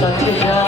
感谢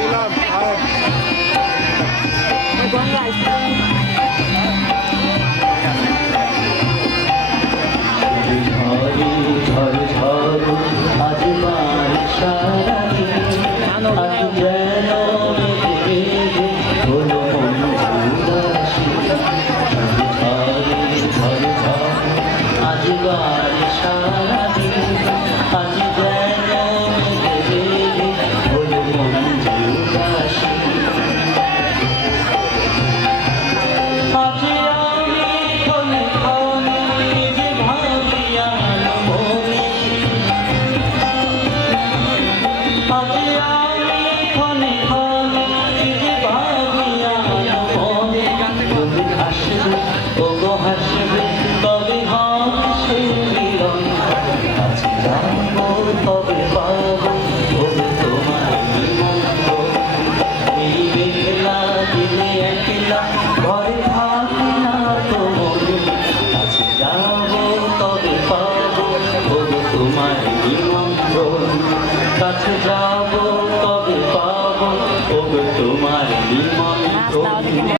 তোমার সারা কবে পাব বলে তোমার মেঘলা দিনে একলা ঘরে থাকি না তো মনে কাছে যাব তবে পাব বলে তোমার নিমন্ত্রণ কাছে যাব তবে পাব ওগো তোমার নিমন্ত্রণ